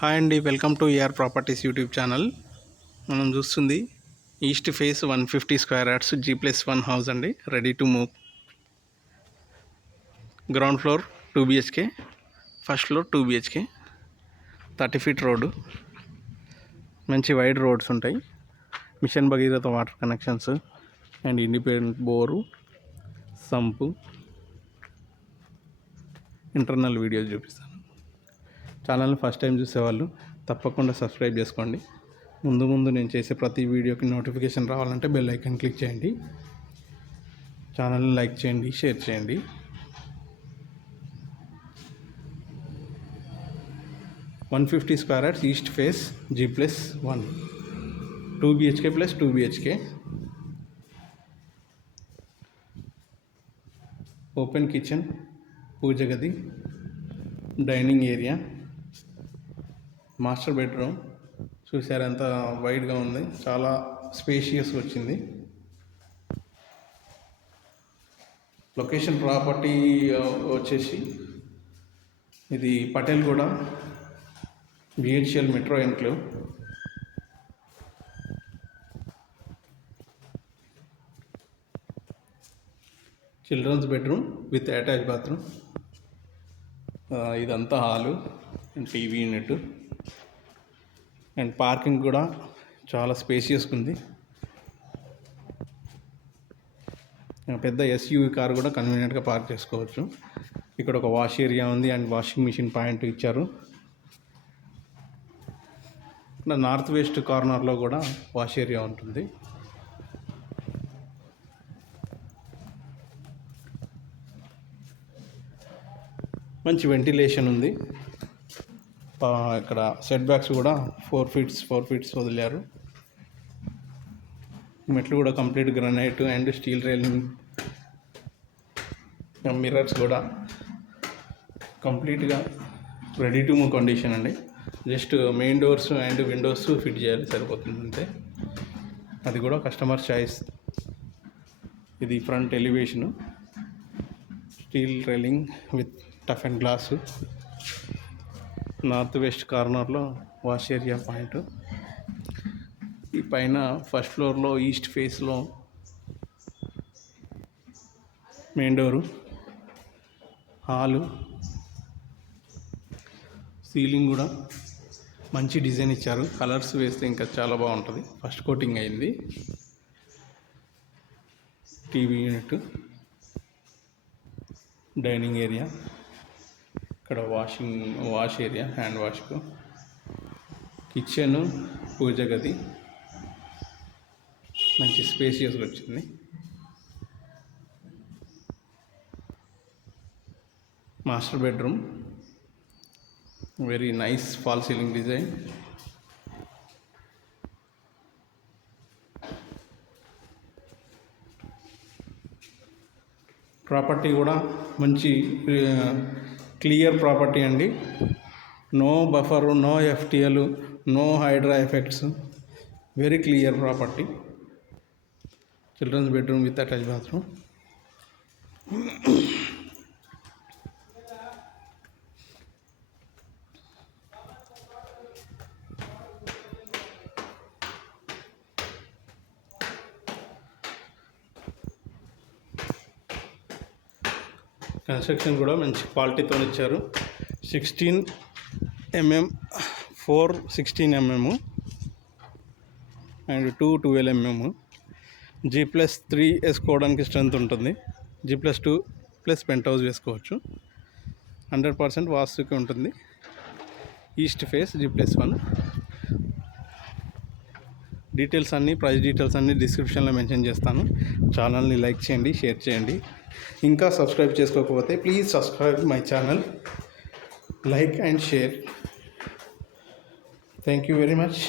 హాయ్ అండి, welcome to AR properties YouTube channel. మనం చూస్తుంది east face 150 square yards G+1 house అండి, ready to move. Ground floor 2 BHK, first floor 2 BHK, 30 feet road, మంచి wide roads ఉంటాయి. Mission Bhagiratha water connections and independent bore, sump, internal videos చూపిస్తాను. ఛానల్ని first time చూసేవాళ్ళు తప్పకుండా సబ్స్క్రైబ్ చేసుకోండి. ముందు నేను చేసే ప్రతి వీడియోకి నోటిఫికేషన్ రావాలంటే బెల్ ఐకాన్ క్లిక్ చేయండి. ఛానల్ని లైక్ చేయండి, షేర్ చేయండి. (150 square yards east face G+1, 2 BHK plus 2 BHK, open kitchen, పూజ గది, డైనింగ్ ఏరియా, మాస్టర్ బెడ్రూమ్. చూసారు ఎంత వైడ్గా ఉంది, చాలా స్పేషియస్ వచ్చింది. లొకేషన్ ప్రాపర్టీ వచ్చేసి ఇది Patelguda, BHL metro enclave. Children's bedroom with attach bathroom. ఇదంతా hall and TV unit and parking కూడా చాలా స్పేషియస్గా ఉంది. పెద్ద SUV కార్ కూడా కన్వీనియంట్గా పార్క్ చేసుకోవచ్చు. ఇక్కడ ఒక వాష్ ఏరియా ఉంది అండ్ వాషింగ్ మిషన్ పాయింట్ ఇచ్చారు. నార్త్ వెస్ట్ కార్నర్లో కూడా వాష్ ఏరియా ఉంటుంది. మంచి వెంటిలేషన్ ఉంది. ఇక్కడ సెట్ బ్యాక్స్ కూడా 4 ఫీట్స్ వదిలారు. మెట్లు కూడా complete granite and steel railing. Mirrors కూడా కంప్లీట్గా రెడీ టు మూవ్ కండిషన్ అండి. Just main doors and Windows fit చేయాలి, సరిపోతుంది అంతే. అది కూడా కస్టమర్ చాయిస్. ఇది front elevation, steel railing with tough and glass. North west కార్నర్లో వాష్ ఏరియా పాయింట్. ఈ పైన ఫస్ట్ ఫ్లోర్లో ఈస్ట్ ఫేస్లో మెయిన్ డోరు, హాలు, సీలింగ్ కూడా మంచి డిజైన్ ఇచ్చారు. కలర్స్ వేస్తే ఇంకా చాలా బాగుంటుంది. ఫస్ట్ కోటింగ్ అయింది. టీవీ యూనిట్, డైనింగ్ ఏరియా, ఇక్కడ వాష్ ఏరియా, హ్యాండ్ వాష్కు, కిచెను, పూజ గది మంచి స్పేషియస్గా వచ్చింది. Master bedroom, very nice fall ceiling design. Property కూడా మంచి క్లియర్ ప్రాపర్టీ అండి. No buffer, no FTL, no hydra effects, very clear property. Children's bedroom with attach bathroom. Construction కూడా మంచి క్వాలిటీతో ఇచ్చారు. 16 mm, 4 16 mm అండ్ 2 12 mm. G+3 వేసుకోవడానికి స్ట్రెంత్ ఉంటుంది. G+2 ప్లస్ పెంట్ హౌస్ వేసుకోవచ్చు. 100% వాస్తుకి ఉంటుంది. East face G+1. డీటెయిల్స్ అన్నీ, ప్రైస్ డీటెయిల్స్ అన్నీ డిస్క్రిప్షన్లో మెన్షన్ చేస్తాను. ఛానల్ని లైక్ చేయండి, షేర్ చేయండి. ఇంకా సబ్స్క్రైబ్ చేసుకోకపోతే please subscribe my channel, like and share. Thank you very much.